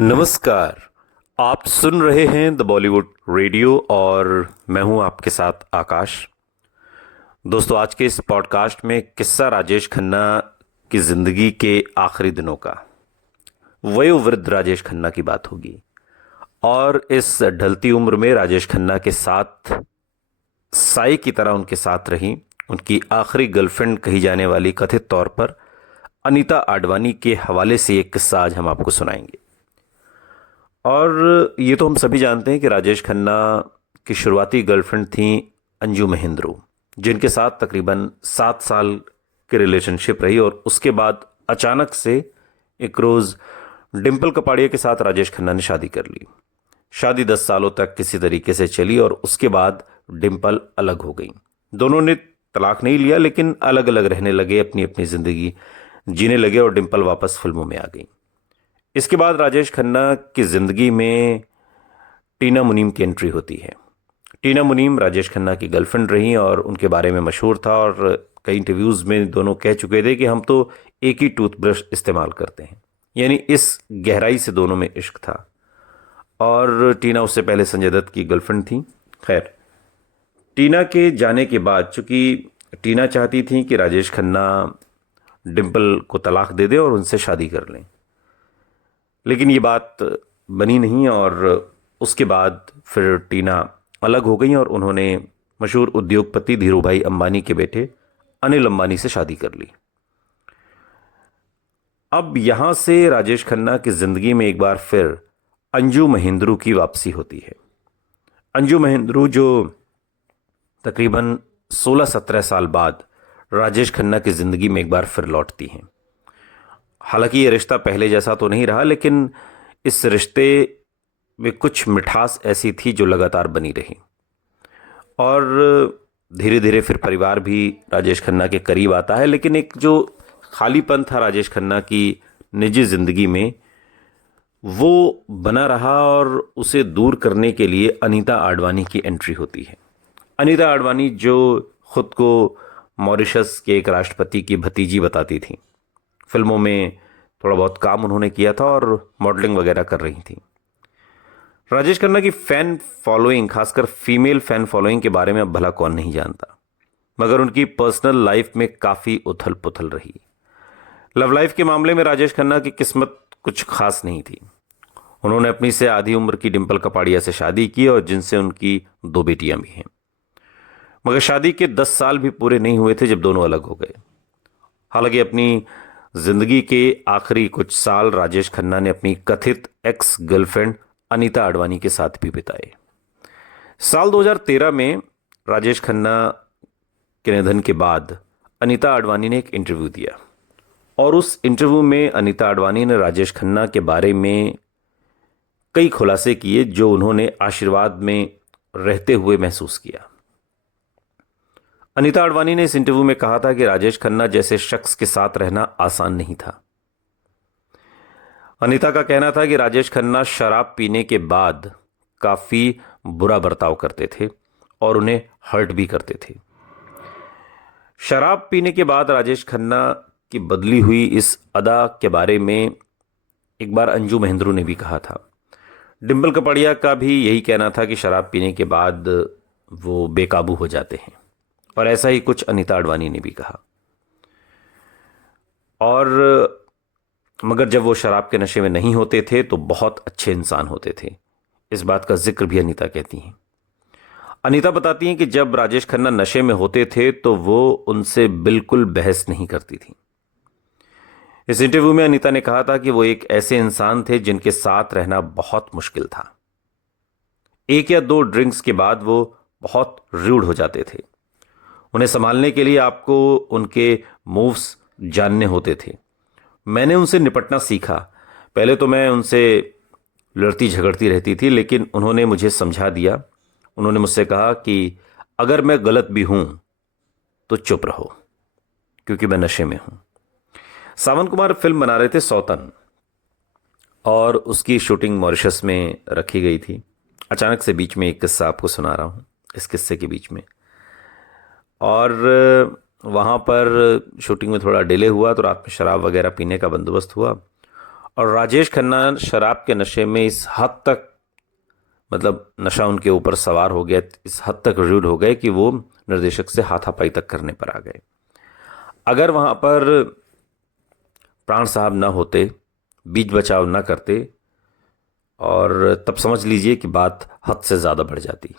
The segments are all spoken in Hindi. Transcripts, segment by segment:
नमस्कार। आप सुन रहे हैं द बॉलीवुड रेडियो और मैं हूं आपके साथ आकाश। दोस्तों, आज के इस पॉडकास्ट में किस्सा राजेश खन्ना की जिंदगी के आखिरी दिनों का, वयोवृद्ध राजेश खन्ना की बात होगी। और इस ढलती उम्र में राजेश खन्ना के साथ साई की तरह उनके साथ रही उनकी आखिरी गर्लफ्रेंड कही जाने वाली कथित तौर पर अनीता आडवाणी के हवाले से एक किस्सा आज हम आपको सुनाएंगे। और ये तो हम सभी जानते हैं कि राजेश खन्ना की शुरुआती गर्लफ्रेंड थी अंजू महेंद्रू, जिनके साथ तकरीबन 7 साल की रिलेशनशिप रही। और उसके बाद अचानक से एक रोज़ डिम्पल कपाड़िया के साथ राजेश खन्ना ने शादी कर ली। शादी 10 सालों तक किसी तरीके से चली और उसके बाद डिम्पल अलग हो गई। दोनों ने तलाक नहीं लिया, लेकिन अलग अलग रहने लगे, अपनी अपनी ज़िंदगी जीने लगे और डिम्पल वापस फिल्मों में आ गई। इसके बाद राजेश खन्ना की ज़िंदगी में टीना मुनीम की एंट्री होती है। टीना मुनीम राजेश खन्ना की गर्लफ्रेंड रही और उनके बारे में मशहूर था, और कई इंटरव्यूज़ में दोनों कह चुके थे कि हम तो एक ही टूथब्रश इस्तेमाल करते हैं। यानी इस गहराई से दोनों में इश्क था। और टीना उससे पहले संजय दत्त की गर्लफ्रेंड थी। खैर, टीना के जाने के बाद, चूंकि टीना चाहती थी कि राजेश खन्ना डिम्पल को तलाक दे दे और उनसे शादी कर लें, लेकिन ये बात बनी नहीं। और उसके बाद फिर टीना अलग हो गई और उन्होंने मशहूर उद्योगपति धीरूभाई अंबानी के बेटे अनिल अंबानी से शादी कर ली। अब यहां से राजेश खन्ना की जिंदगी में एक बार फिर अंजू महेंद्रू की वापसी होती है। अंजू महेंद्रू जो तकरीबन 16-17 साल बाद राजेश खन्ना की जिंदगी में एक बार फिर लौटती हैं। हालांकि ये रिश्ता पहले जैसा तो नहीं रहा, लेकिन इस रिश्ते में कुछ मिठास ऐसी थी जो लगातार बनी रही। और धीरे धीरे फिर परिवार भी राजेश खन्ना के करीब आता है, लेकिन एक जो खालीपन था राजेश खन्ना की निजी जिंदगी में, वो बना रहा। और उसे दूर करने के लिए अनीता आडवाणी की एंट्री होती है। अनीता आडवाणी जो खुद को मॉरिशस के एक राष्ट्रपति की भतीजी बताती थी। फिल्मों में थोड़ा बहुत काम उन्होंने किया था और मॉडलिंग वगैरह कर रही थी। राजेश खन्ना की फैन फॉलोइंग, खासकर फीमेल फैन फॉलोइंग के बारे में अब भला कौन नहीं जानता, मगर उनकी पर्सनल लाइफ में काफ़ी उथल पुथल रही। लव लाइफ के मामले में राजेश खन्ना की किस्मत कुछ खास नहीं थी। उन्होंने अपनी से आधी उम्र की डिम्पल कपाड़िया से शादी की और जिनसे उनकी 2 बेटियां भी हैं। मगर शादी के 10 साल भी पूरे नहीं हुए थे जब दोनों अलग हो गए। हालांकि अपनी जिंदगी के आखिरी कुछ साल राजेश खन्ना ने अपनी कथित एक्स गर्लफ्रेंड अनीता आडवाणी के साथ भी बिताए। साल 2013 में राजेश खन्ना के निधन के बाद अनीता आडवाणी ने एक इंटरव्यू दिया, और उस इंटरव्यू में अनीता आडवाणी ने राजेश खन्ना के बारे में कई खुलासे किए जो उन्होंने आशीर्वाद में रहते हुए महसूस किया। अनीता आडवाणी ने इस इंटरव्यू में कहा था कि राजेश खन्ना जैसे शख्स के साथ रहना आसान नहीं था। अनीता का कहना था कि राजेश खन्ना शराब पीने के बाद काफी बुरा बर्ताव करते थे और उन्हें हर्ट भी करते थे। शराब पीने के बाद राजेश खन्ना की बदली हुई इस अदा के बारे में एक बार अंजू महेंद्रू ने भी कहा था। डिम्पल कपाड़िया का भी यही कहना था कि शराब पीने के बाद वो बेकाबू हो जाते हैं, और ऐसा ही कुछ अनीता आडवाणी ने भी कहा। और मगर जब वो शराब के नशे में नहीं होते थे तो बहुत अच्छे इंसान होते थे। इस बात का जिक्र भी अनीता कहती हैं। अनीता बताती हैं कि जब राजेश खन्ना नशे में होते थे तो वो उनसे बिल्कुल बहस नहीं करती थी। इस इंटरव्यू में अनीता ने कहा था कि वो एक ऐसे इंसान थे जिनके साथ रहना बहुत मुश्किल था। 1 या 2 ड्रिंक्स के बाद वो बहुत रूड हो जाते थे। उन्हें संभालने के लिए आपको उनके मूव्स जानने होते थे। मैंने उनसे निपटना सीखा। पहले तो मैं उनसे लड़ती झगड़ती रहती थी, लेकिन उन्होंने मुझे समझा दिया। उन्होंने मुझसे कहा कि अगर मैं गलत भी हूं तो चुप रहो, क्योंकि मैं नशे में हूं। सावन कुमार फिल्म बना रहे थे सौतन, और उसकी शूटिंग मॉरिशस में रखी गई थी। अचानक से बीच में एक किस्सा आपको सुना रहा हूं। इस किस्से के बीच में, और वहाँ पर शूटिंग में थोड़ा डिले हुआ तो रात में शराब वगैरह पीने का बंदोबस्त हुआ, और राजेश खन्ना शराब के नशे में इस हद तक, मतलब नशा उनके ऊपर सवार हो गया, इस हद तक रूड हो गए कि वो निर्देशक से हाथापाई तक करने पर आ गए। अगर वहाँ पर प्राण साहब ना होते, बीच बचाव ना करते, और तब समझ लीजिए कि बात हद से ज़्यादा बढ़ जाती।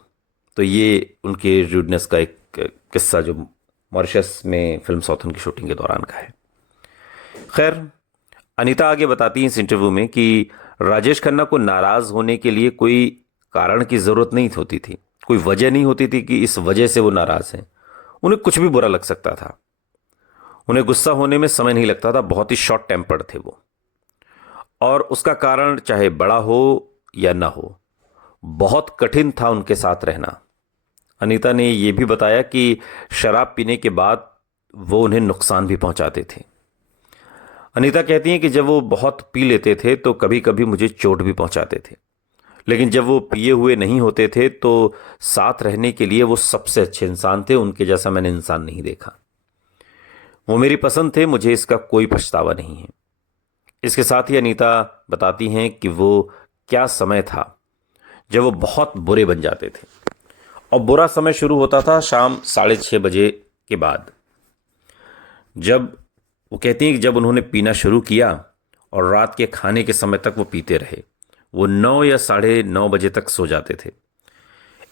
तो ये उनके रूडनेस का एक किस्सा जो मॉरिशस में फिल्म सौथन की शूटिंग के दौरान का है। खैर, अनीता आगे बताती हैं इस इंटरव्यू में कि राजेश खन्ना को नाराज होने के लिए कोई कारण की जरूरत नहीं होती थी, कोई वजह नहीं होती थी कि इस वजह से वो नाराज हैं। उन्हें कुछ भी बुरा लग सकता था, उन्हें गुस्सा होने में समय नहीं लगता था, बहुत ही शॉर्ट टेम्पर्ड थे वो, और उसका कारण चाहे बड़ा हो या ना हो, बहुत कठिन था उनके साथ रहना। अनीता ने यह भी बताया कि शराब पीने के बाद वो उन्हें नुकसान भी पहुंचाते थे। अनीता कहती हैं कि जब वो बहुत पी लेते थे तो कभी कभी मुझे चोट भी पहुंचाते थे, लेकिन जब वो पिए हुए नहीं होते थे तो साथ रहने के लिए वो सबसे अच्छे इंसान थे, उनके जैसा मैंने इंसान नहीं देखा। वो मेरी पसंद थे, मुझे इसका कोई पछतावा नहीं है। इसके साथ ही अनीता बताती हैं कि वो क्या समय था जब वो बहुत बुरे बन जाते थे, और बुरा समय शुरू होता था शाम 6:30 बजे के बाद। जब वो कहती हैं कि जब उन्होंने पीना शुरू किया और रात के खाने के समय तक वो पीते रहे, वो 9 या 9:30 बजे तक सो जाते थे।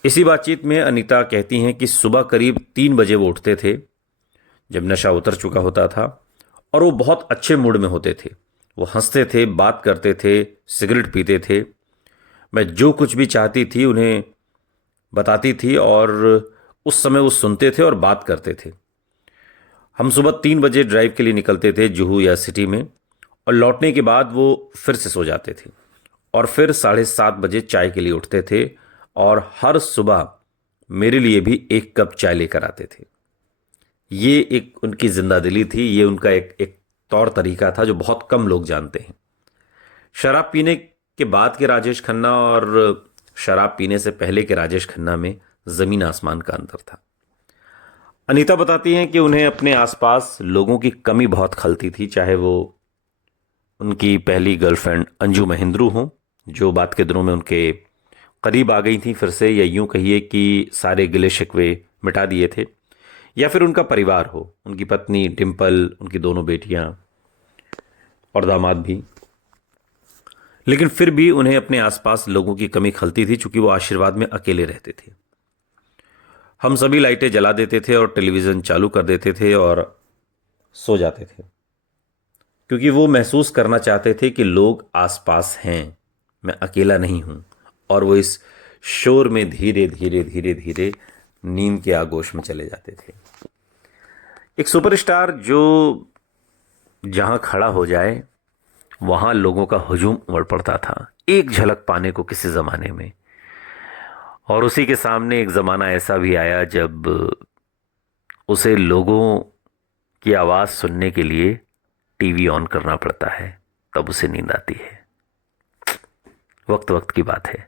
इसी बातचीत में अनीता कहती हैं कि सुबह करीब 3 बजे वो उठते थे, जब नशा उतर चुका होता था, और वो बहुत अच्छे मूड में होते थे। वो हंसते थे, बात करते थे, सिगरेट पीते थे। मैं जो कुछ भी चाहती थी उन्हें बताती थी, और उस समय वो सुनते थे और बात करते थे। हम सुबह 3 बजे ड्राइव के लिए निकलते थे जुहू या सिटी में, और लौटने के बाद वो फिर से सो जाते थे, और फिर 7:30 बजे चाय के लिए उठते थे, और हर सुबह मेरे लिए भी 1 कप चाय लेकर आते थे। ये एक उनकी जिंदादिली थी, ये उनका एक तौर तरीका था जो बहुत कम लोग जानते हैं। शराब पीने के बाद के राजेश खन्ना और शराब पीने से पहले के राजेश खन्ना में जमीन आसमान का अंतर था। अनीता बताती हैं कि उन्हें अपने आसपास लोगों की कमी बहुत खलती थी, चाहे वो उनकी पहली गर्लफ्रेंड अंजू महेंद्रू हो, जो बात के दिनों में उनके करीब आ गई थी फिर से, या यूं कहिए कि सारे गिले शिकवे मिटा दिए थे, या फिर उनका परिवार हो, उनकी पत्नी डिम्पल, उनकी दोनों बेटियां और दामाद भी। लेकिन फिर भी उन्हें अपने आसपास लोगों की कमी खलती थी, चूंकि वो आशीर्वाद में अकेले रहते थे। हम सभी लाइटें जला देते थे और टेलीविज़न चालू कर देते थे और सो जाते थे, क्योंकि वो महसूस करना चाहते थे कि लोग आसपास हैं, मैं अकेला नहीं हूं। और वो इस शोर में धीरे धीरे धीरे धीरे नींद के आगोश में चले जाते थे। एक सुपरस्टार जो जहां खड़ा हो जाए वहां लोगों का हुजूम उमड़ पड़ता था, एक झलक पाने को किसी ज़माने में। और उसी के सामने एक ज़माना ऐसा भी आया जब उसे लोगों की आवाज़ सुनने के लिए टीवी ऑन करना पड़ता है, तब उसे नींद आती है। वक्त वक्त की बात है।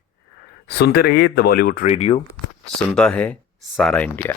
सुनते रहिए द बॉलीवुड रेडियो, सुनता है सारा इंडिया।